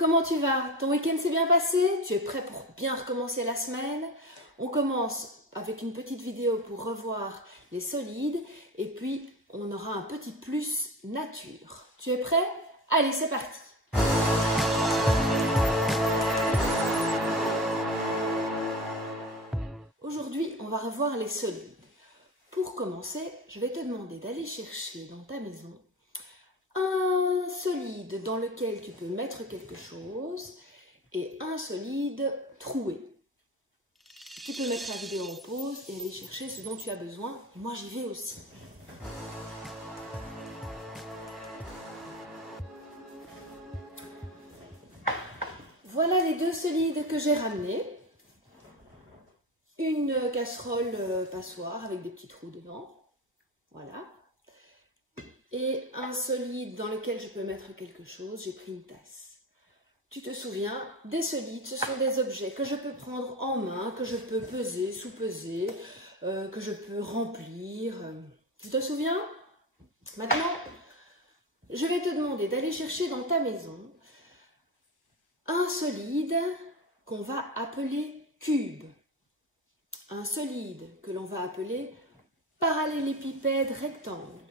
comment tu vas? Ton week-end s'est bien passé? Tu es prêt pour bien recommencer la semaine? On commence avec une petite vidéo pour revoir les solides et puis on aura un petit plus nature. Tu es prêt? Allez, c'est parti! Aujourd'hui, on va revoir les solides. Pour commencer, je vais te demander d'aller chercher dans ta maison un solide dans lequel tu peux mettre quelque chose et un solide troué. Tu peux mettre la vidéo en pause et aller chercher ce dont tu as besoin. Moi, j'y vais aussi. Voilà les deux solides que j'ai ramenés. Une casserole passoire avec des petits trous dedans. Voilà. Et un solide dans lequel je peux mettre quelque chose, j'ai pris une tasse. Tu te souviens, des solides, ce sont des objets que je peux prendre en main, que je peux peser, sous-peser, que je peux remplir. Tu te souviens? Maintenant, je vais te demander d'aller chercher dans ta maison un solide qu'on va appeler cube. Un solide que l'on va appeler parallélépipède rectangle.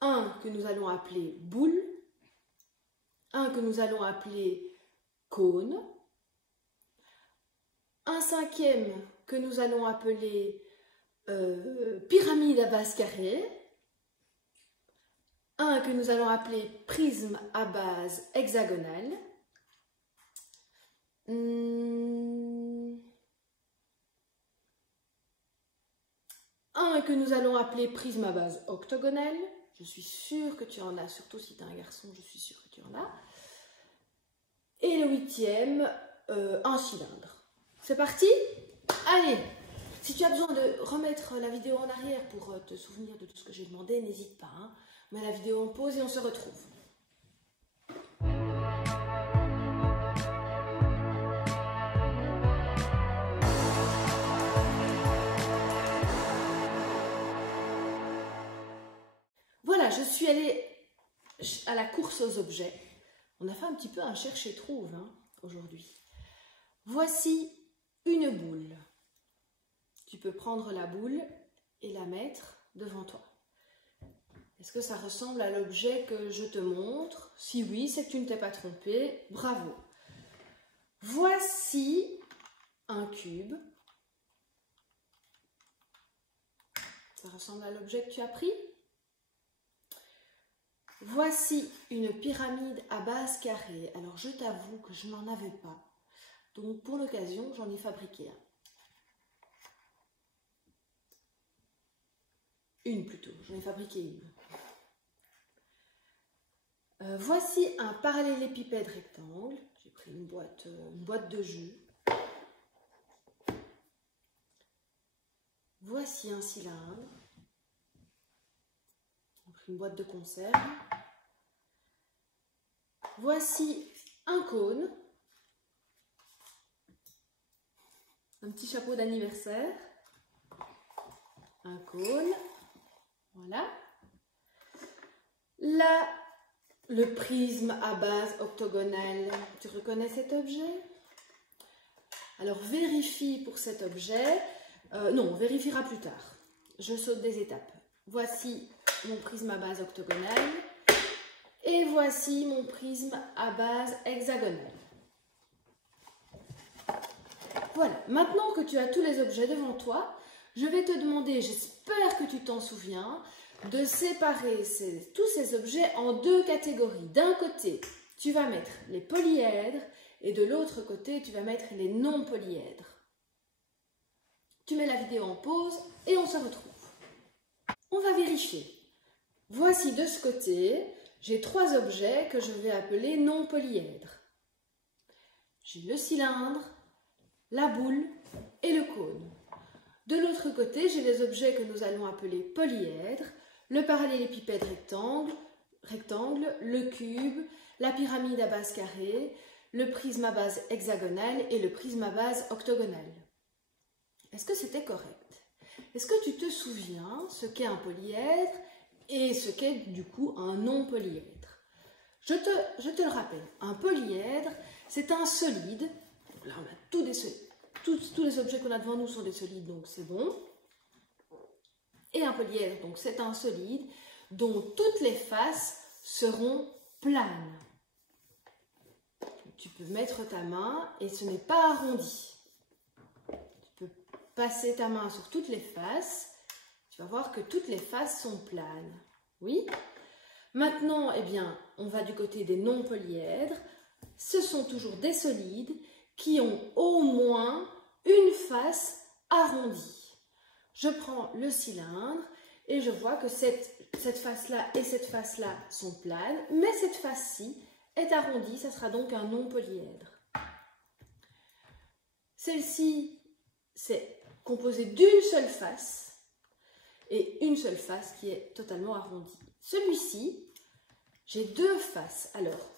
Un que nous allons appeler boule, un que nous allons appeler cône, un cinquième que nous allons appeler pyramide à base carrée, un que nous allons appeler prisme à base hexagonale, un que nous allons appeler prisme à base octogonale. Je suis sûre que tu en as, surtout si tu es un garçon, je suis sûre que tu en as. Et le huitième, un cylindre. C'est parti? Allez! Si tu as besoin de remettre la vidéo en arrière pour te souvenir de tout ce que j'ai demandé, n'hésite pas. Hein. Mets la vidéo en pause et on se retrouve. Voilà, je suis allée à la course aux objets. On a fait un petit peu un cherche-et-trouve hein, aujourd'hui. Voici une boule. Tu peux prendre la boule et la mettre devant toi. Est-ce que ça ressemble à l'objet que je te montre? Si oui, c'est que tu ne t'es pas trompé. Bravo. Voici un cube. Ça ressemble à l'objet que tu as pris? Voici une pyramide à base carrée. Alors, je t'avoue que je n'en avais pas. Donc, pour l'occasion, j'en ai fabriqué un. Une plutôt. J'en ai fabriqué une. Voici un parallélépipède rectangle. J'ai pris une boîte de jus. Voici un cylindre. Une boîte de conserve. Voici un cône, un petit chapeau d'anniversaire, un cône, voilà. Là, le prisme à base octogonale, tu reconnais cet objet? Alors vérifie pour cet objet, non, on vérifiera plus tard, je saute des étapes. Voici mon prisme à base octogonale et voici mon prisme à base hexagonale. Voilà, maintenant que tu as tous les objets devant toi, je vais te demander, j'espère que tu t'en souviens, de séparer tous ces objets en deux catégories. D'un côté, tu vas mettre les polyèdres et de l'autre côté, tu vas mettre les non polyèdres. Tu mets la vidéo en pause et on se retrouve. On va vérifier. Voici de ce côté, j'ai trois objets que je vais appeler non polyèdres. J'ai le cylindre, la boule et le cône. De l'autre côté, j'ai les objets que nous allons appeler polyèdres, le parallélépipède rectangle, le cube, la pyramide à base carrée, le prisme à base hexagonale et le prisme à base octogonale. Est-ce que c'était correct? Est-ce que tu te souviens ce qu'est un polyèdre et ce qu'est du coup un non polyèdre? Je te le rappelle, un polyèdre, c'est un solide. Donc là, on a tous les objets qu'on a devant nous sont des solides, donc c'est bon. Et un polyèdre, donc c'est un solide dont toutes les faces seront planes. Tu peux mettre ta main et ce n'est pas arrondi. Tu peux passer ta main sur toutes les faces. Tu vas voir que toutes les faces sont planes. Oui? Maintenant, eh bien, on va du côté des non-polyèdres. Ce sont toujours des solides qui ont au moins une face arrondie. Je prends le cylindre et je vois que cette face-là et cette face-là sont planes, mais cette face-ci est arrondie, ça sera donc un non-polyèdre. Celle-ci, c'est composé d'une seule face et une seule face qui est totalement arrondie. Celui-ci, j'ai deux faces. Alors,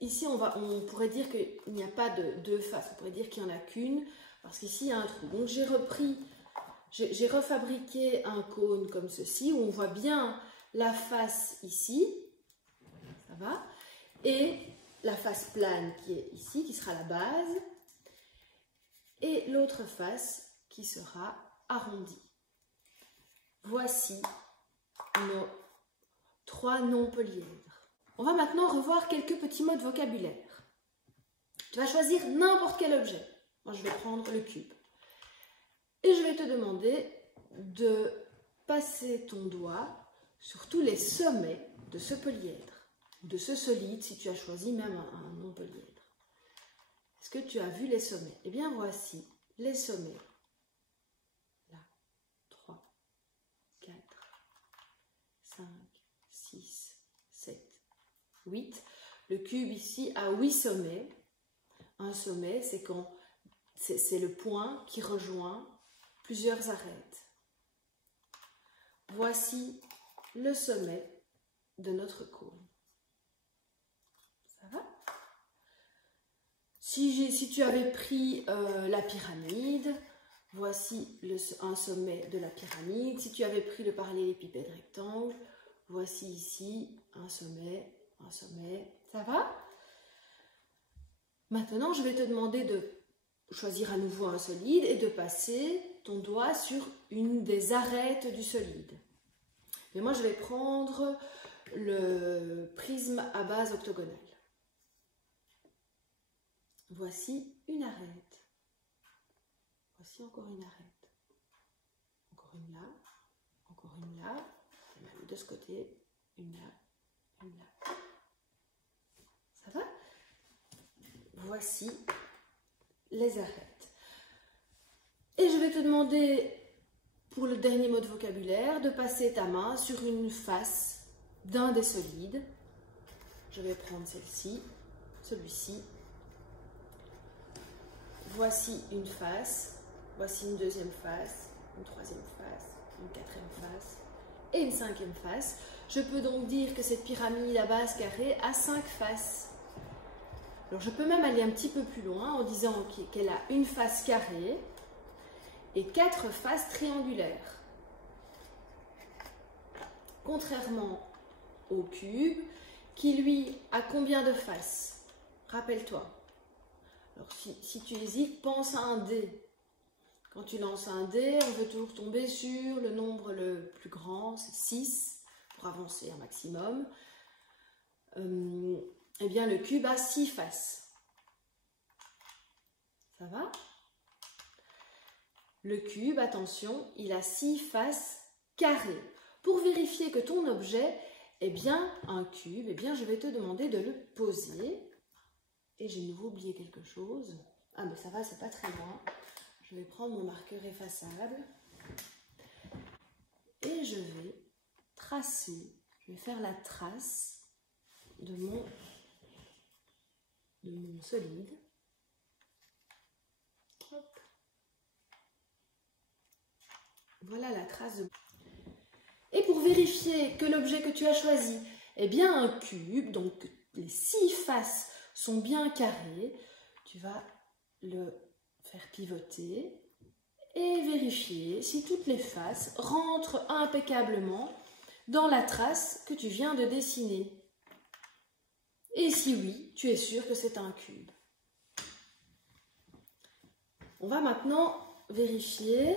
ici, on pourrait dire qu'il n'y a pas de deux faces, on pourrait dire qu'il n'y en a qu'une, parce qu'ici, il y a un trou. Donc, j'ai refabriqué un cône comme ceci, où on voit bien la face ici, ça va, et la face plane qui est ici, qui sera la base, et l'autre face qui sera arrondie. Voici nos 3 non-polyèdres. On va maintenant revoir quelques petits mots de vocabulaire. Tu vas choisir n'importe quel objet. Moi, je vais prendre le cube. Et je vais te demander de passer ton doigt sur tous les sommets de ce polyèdre, de ce solide, si tu as choisi même un non-polyèdre. Est-ce que tu as vu les sommets? Eh bien, voici les sommets. Là, 3, 4, 5, 6, 7, 8. Le cube ici a 8 sommets. Un sommet, c'est le point qui rejoint plusieurs arêtes. Voici le sommet de notre cône. Ça va? Si tu avais pris la pyramide, voici un sommet de la pyramide. Si tu avais pris le parallélépipède rectangle, voici ici un sommet, ça va? Maintenant, je vais te demander de choisir à nouveau un solide et de passer ton doigt sur une des arêtes du solide. Mais moi, je vais prendre le prisme à base octogonale. Voici une arête. Voici encore une arête. Encore une là. Encore une là. Et même de ce côté, une là, une là. Ça va? Voici les arêtes. Et je vais te demander, pour le dernier mot de vocabulaire, de passer ta main sur une face d'un des solides. Je vais prendre celle-ci, celui-ci. Voici une face, voici une deuxième face, une troisième face, une quatrième face et une cinquième face. Je peux donc dire que cette pyramide à base carrée a 5 faces. Alors je peux même aller un petit peu plus loin en disant qu'elle a une face carrée et 4 faces triangulaires. Contrairement au cube qui lui a combien de faces? Rappelle-toi. Alors si tu hésites, pense à un dé. Quand tu lances un dé, on veut toujours tomber sur le nombre le plus grand, c'est 6 pour avancer un maximum. Eh bien, le cube a 6 faces. Ça va? Le cube, attention, il a 6 faces carrées. Pour vérifier que ton objet est bien un cube, eh bien, je vais te demander de le poser. Et j'ai de nouveau oublié quelque chose. Ah, mais ça va, c'est pas très loin. Je vais prendre mon marqueur effaçable. Et je vais tracer, je vais faire la trace de mon solide. Hop. Voilà la trace de... Et pour vérifier que l'objet que tu as choisi est bien un cube, donc les 6 faces sont bien carrées, tu vas le faire pivoter et vérifier si toutes les faces rentrent impeccablement dans la trace que tu viens de dessiner. Et si oui, tu es sûr que c'est un cube. On va maintenant vérifier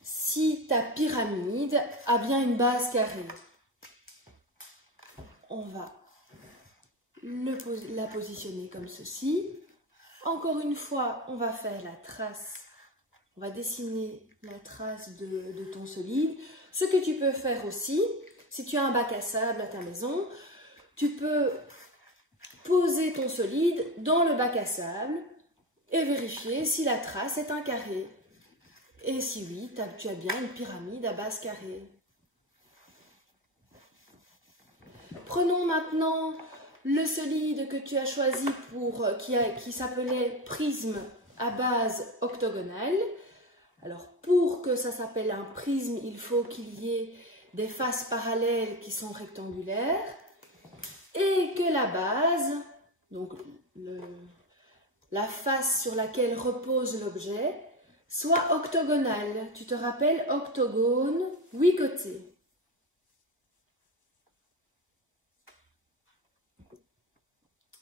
si ta pyramide a bien une base carrée. On va la positionner comme ceci. Encore une fois, on va faire la trace. On va dessiner la trace de ton solide. Ce que tu peux faire aussi, si tu as un bac à sable à ta maison, tu peux poser ton solide dans le bac à sable et vérifier si la trace est un carré. Et si oui, tu as bien une pyramide à base carrée. Prenons maintenant le solide que tu as choisi qui s'appelait prisme à base octogonale. Alors pour que ça s'appelle un prisme, il faut qu'il y ait des faces parallèles qui sont rectangulaires et que la base, donc la face sur laquelle repose l'objet, soit octogonale. Tu te rappelles, octogone, 8 côtés.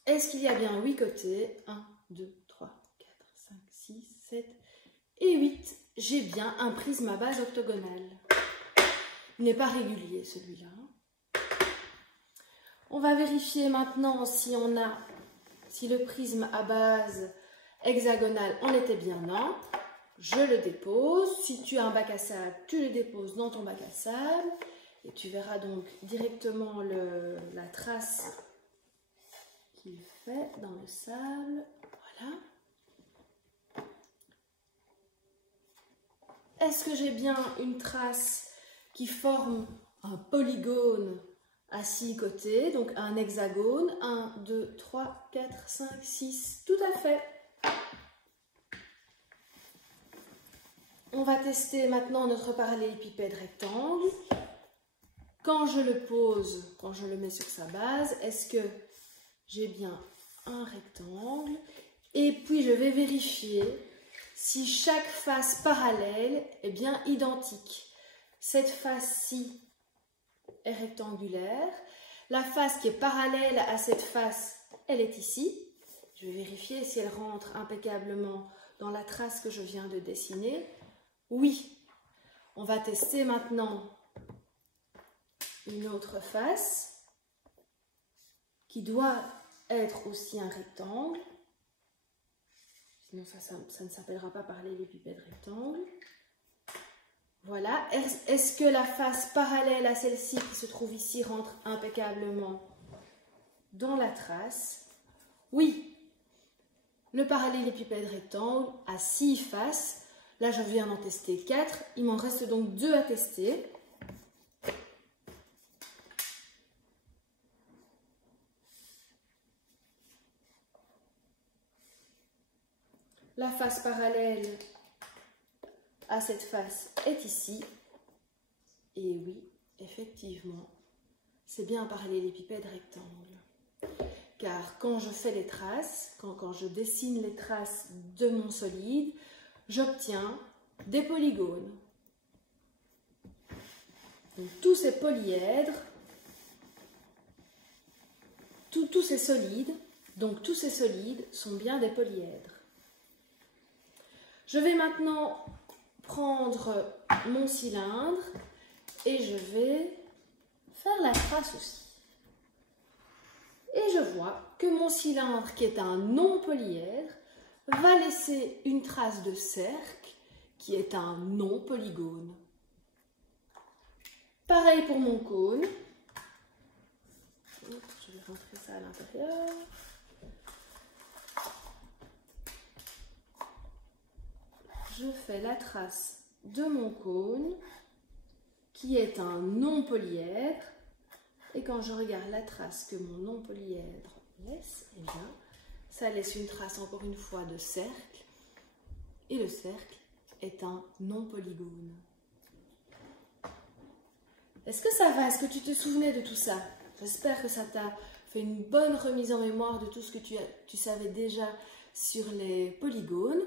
Est-ce qu'il y a bien 8 côtés? 1, 2, 3, 4, 5, 6, 7 et 8. J'ai bien un prisme à base octogonale. Il n'est pas régulier celui-là. On va vérifier maintenant si le prisme à base hexagonale en était bien un. Je le dépose. Si tu as un bac à sable, tu le déposes dans ton bac à sable. Et tu verras donc directement la trace qu'il fait dans le sable. Voilà. Est-ce que j'ai bien une trace qui forme un polygone à 6 côtés, donc un hexagone? 1, 2, 3, 4, 5, 6, tout à fait. On va tester maintenant notre parallélépipède rectangle. Quand je le pose, quand je le mets sur sa base, est-ce que j'ai bien un rectangle? Et puis je vais vérifier si chaque face parallèle est bien identique. Cette face-ci est rectangulaire. La face qui est parallèle à cette face, elle est ici. Je vais vérifier si elle rentre impeccablement dans la trace que je viens de dessiner. Oui. On va tester maintenant une autre face qui doit être aussi un rectangle. Sinon ça ne s'appellera pas parallélépipède rectangle. Voilà. Est-ce que la face parallèle à celle-ci qui se trouve ici rentre impeccablement dans la trace? Oui. Le parallélépipède rectangle a 6 faces. Là, je viens d'en tester 4. Il m'en reste donc 2 à tester. La face parallèle à cette face est ici. Et oui, effectivement, c'est bien un parallélépipède rectangle. Car quand je fais les traces, quand je dessine les traces de mon solide, j'obtiens des polygones. Donc tous ces polyèdres, tous ces solides, donc tous ces solides sont bien des polyèdres. Je vais maintenant prendre mon cylindre et je vais faire la trace aussi. Et je vois que mon cylindre, qui est un non-polyèdre, va laisser une trace de cercle qui est un non-polygone. Pareil pour mon cône. Je vais rentrer ça à l'intérieur. Je fais la trace de mon cône qui est un non-polyèdre. Et quand je regarde la trace que mon non-polyèdre laisse, eh bien, ça laisse une trace encore une fois de cercle. Et le cercle est un non-polygone. Est-ce que ça va? Est-ce que tu te souvenais de tout ça? J'espère que ça t'a fait une bonne remise en mémoire de tout ce que tu savais déjà sur les polygones.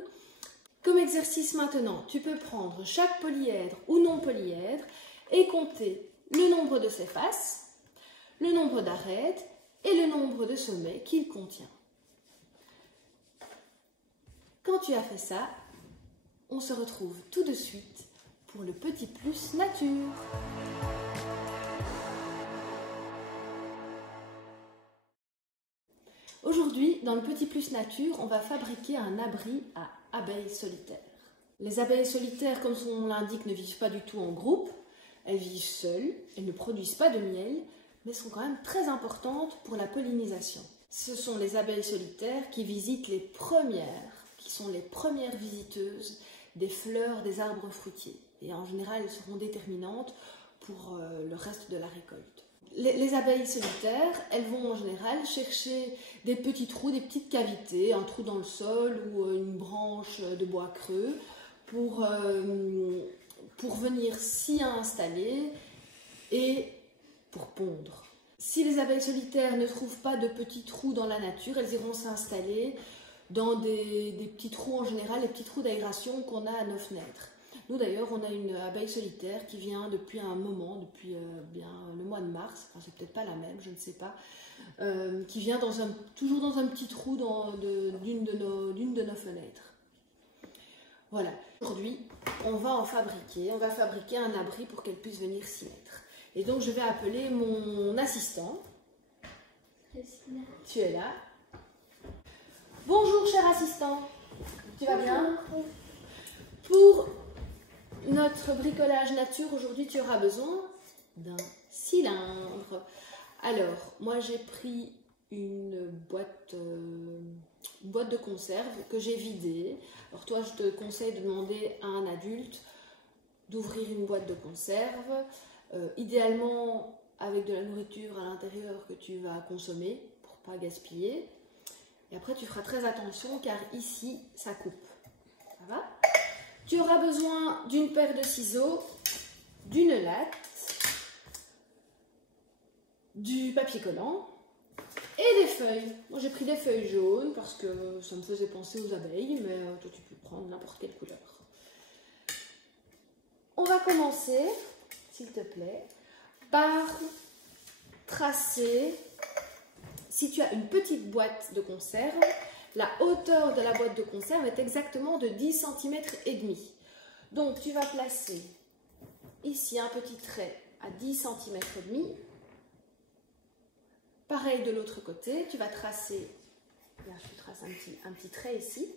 Comme exercice maintenant, tu peux prendre chaque polyèdre ou non-polyèdre et compter le nombre de ses faces, le nombre d'arêtes et le nombre de sommets qu'il contient. Quand tu as fait ça, on se retrouve tout de suite pour le petit plus nature. Aujourd'hui, dans le petit plus nature, on va fabriquer un abri à abeilles solitaires. Les abeilles solitaires, comme son nom l'indique, ne vivent pas du tout en groupe. Elles vivent seules, elles ne produisent pas de miel, mais sont quand même très importantes pour la pollinisation. Ce sont les abeilles solitaires qui visitent les premières, qui sont les premières visiteuses des fleurs des arbres fruitiers. Et en général, elles seront déterminantes pour le reste de la récolte. Les abeilles solitaires, elles vont en général chercher des petits trous, des petites cavités, un trou dans le sol ou une branche de bois creux pour venir s'y installer et pour pondre. Si les abeilles solitaires ne trouvent pas de petits trous dans la nature, elles iront s'installer dans des petits trous en général, les petits trous d'aération qu'on a à nos fenêtres. Nous d'ailleurs, on a une abeille solitaire qui vient depuis un moment, depuis bien le mois de mars, enfin c'est peut-être pas la même, je ne sais pas, qui vient toujours dans un petit trou d'une de nos fenêtres. Voilà, aujourd'hui on va fabriquer un abri pour qu'elle puisse venir s'y mettre. Et donc je vais appeler mon assistant. Tu es là. Bonjour cher assistant, tu vas bien? Pour notre bricolage nature, aujourd'hui tu auras besoin d'un cylindre. Alors, moi j'ai pris une boîte de conserve que j'ai vidée. Alors toi, je te conseille de demander à un adulte d'ouvrir une boîte de conserve, idéalement avec de la nourriture à l'intérieur que tu vas consommer pour pas gaspiller. Et après, tu feras très attention car ici, ça coupe. Ça va? Tu auras besoin d'une paire de ciseaux, d'une latte, du papier collant et des feuilles. Moi, j'ai pris des feuilles jaunes parce que ça me faisait penser aux abeilles, mais toi, tu peux prendre n'importe quelle couleur. On va commencer, s'il te plaît, par tracer. Si tu as une petite boîte de conserve, la hauteur de la boîte de conserve est exactement de 10 cm et demi. Donc tu vas placer ici un petit trait à 10 cm et demi. Pareil de l'autre côté, tu vas tracer, là je trace un petit trait ici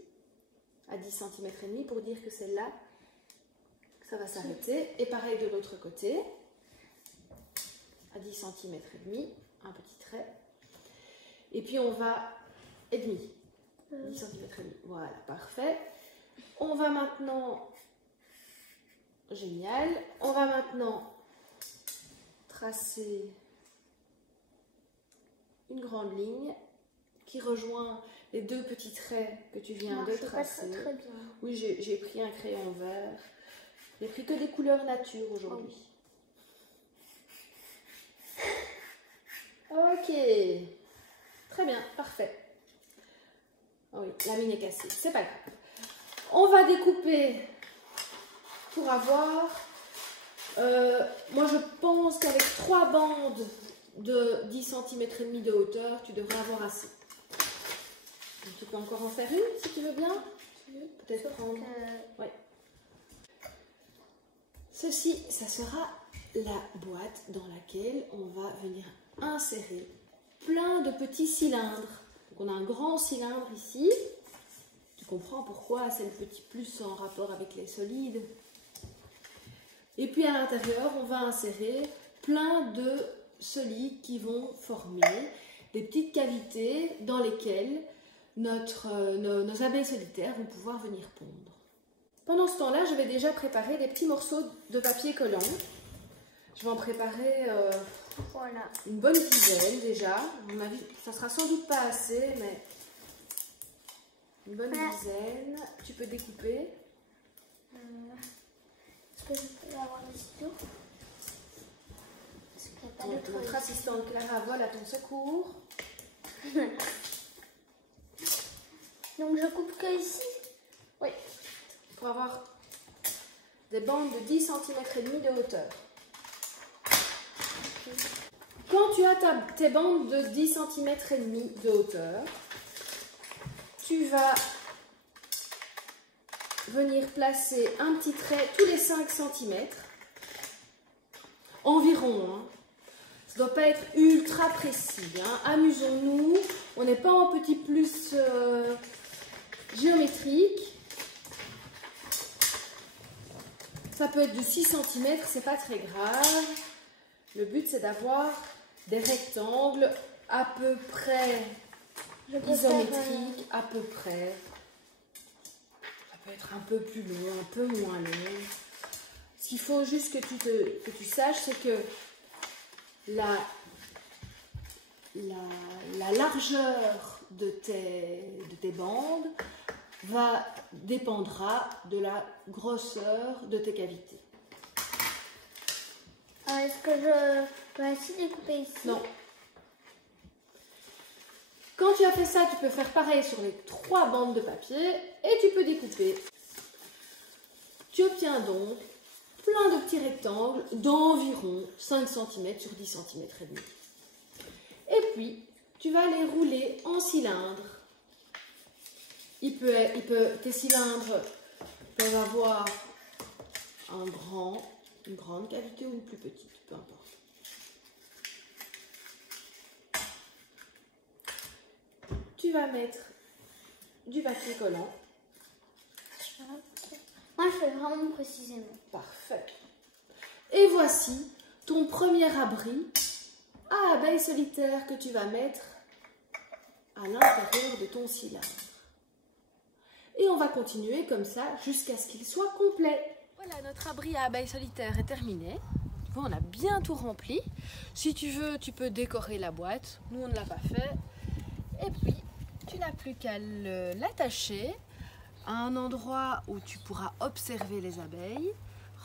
à 10 cm et demi pour dire que c'est là que ça va s'arrêter. Et pareil de l'autre côté, à 10 cm et demi, un petit trait. Et puis on va, et demi, 10 cm et demi, voilà, parfait. On va maintenant, génial, on va maintenant tracer une grande ligne qui rejoint les deux petits traits que tu viens de tracer. Très bien. Oui, j'ai pris un crayon vert, j'ai pris que des couleurs nature aujourd'hui. Ok. Très bien, parfait. Oh oui, la mine est cassée, c'est pas grave. On va découper pour avoir, moi je pense qu'avec 3 bandes de 10 cm et demi de hauteur, tu devrais avoir assez. Donc, tu peux encore en faire une si tu veux bien. Peut-être prendre. Ouais. Ceci, ça sera la boîte dans laquelle on va venir insérer plein de petits cylindres. Donc on a un grand cylindre ici. Tu comprends pourquoi c'est le petit plus en rapport avec les solides. Et puis à l'intérieur, on va insérer plein de solides qui vont former des petites cavités dans lesquelles nos abeilles solitaires vont pouvoir venir pondre. Pendant ce temps-là, je vais déjà préparer des petits morceaux de papier collant. Je vais en préparer voilà, une bonne dizaine déjà. À mon avis, ça sera sans doute pas assez, mais une bonne dizaine. Tu peux découper. Est-ce que je peux avoir le stylo? Notre assistante Clara vole à ton secours. Donc je coupe que ici? Oui. Pour avoir des bandes de 10 cm et demi de hauteur. Quand tu as tes bandes de 10 cm et demi de hauteur, tu vas venir placer un petit trait tous les 5 cm environ. Hein. Ça ne doit pas être ultra précis. Hein. Amusons-nous. On n'est pas en petit plus géométrique. Ça peut être de 6 cm, c'est pas très grave. Le but, c'est d'avoir des rectangles à peu près isométriques, à peu près. Ça peut être un peu plus long, un peu moins long. Ce qu'il faut juste que tu saches, c'est que la largeur de tes bandes dépendra de la grosseur de tes cavités. Est-ce que je peux aussi découper ici? Non. Quand tu as fait ça, tu peux faire pareil sur les 3 bandes de papier et tu peux découper. Tu obtiens donc plein de petits rectangles d'environ 5 cm sur 10 cm et demi. Et puis, tu vas les rouler en cylindre. Tes cylindres peuvent avoir une grande cavité ou une plus petite, peu importe. Tu vas mettre du papier collant. Moi, je fais vraiment précisément. Parfait. Et voici ton premier abri à abeilles solitaires que tu vas mettre à l'intérieur de ton cylindre. Et on va continuer comme ça jusqu'à ce qu'il soit complet. Voilà, notre abri à abeilles solitaires est terminé. On a bien tout rempli. Si tu veux, tu peux décorer la boîte. Nous, on ne l'a pas fait. Et puis, tu n'as plus qu'à l'attacher à un endroit où tu pourras observer les abeilles,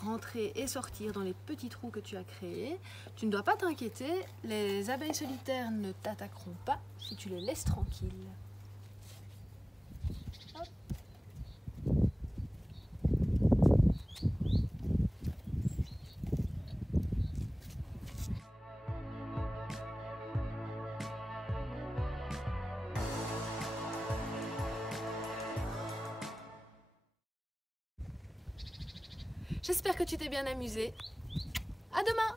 rentrer et sortir dans les petits trous que tu as créés. Tu ne dois pas t'inquiéter, les abeilles solitaires ne t'attaqueront pas si tu les laisses tranquilles. Hop. J'espère que tu t'es bien amusé. À demain!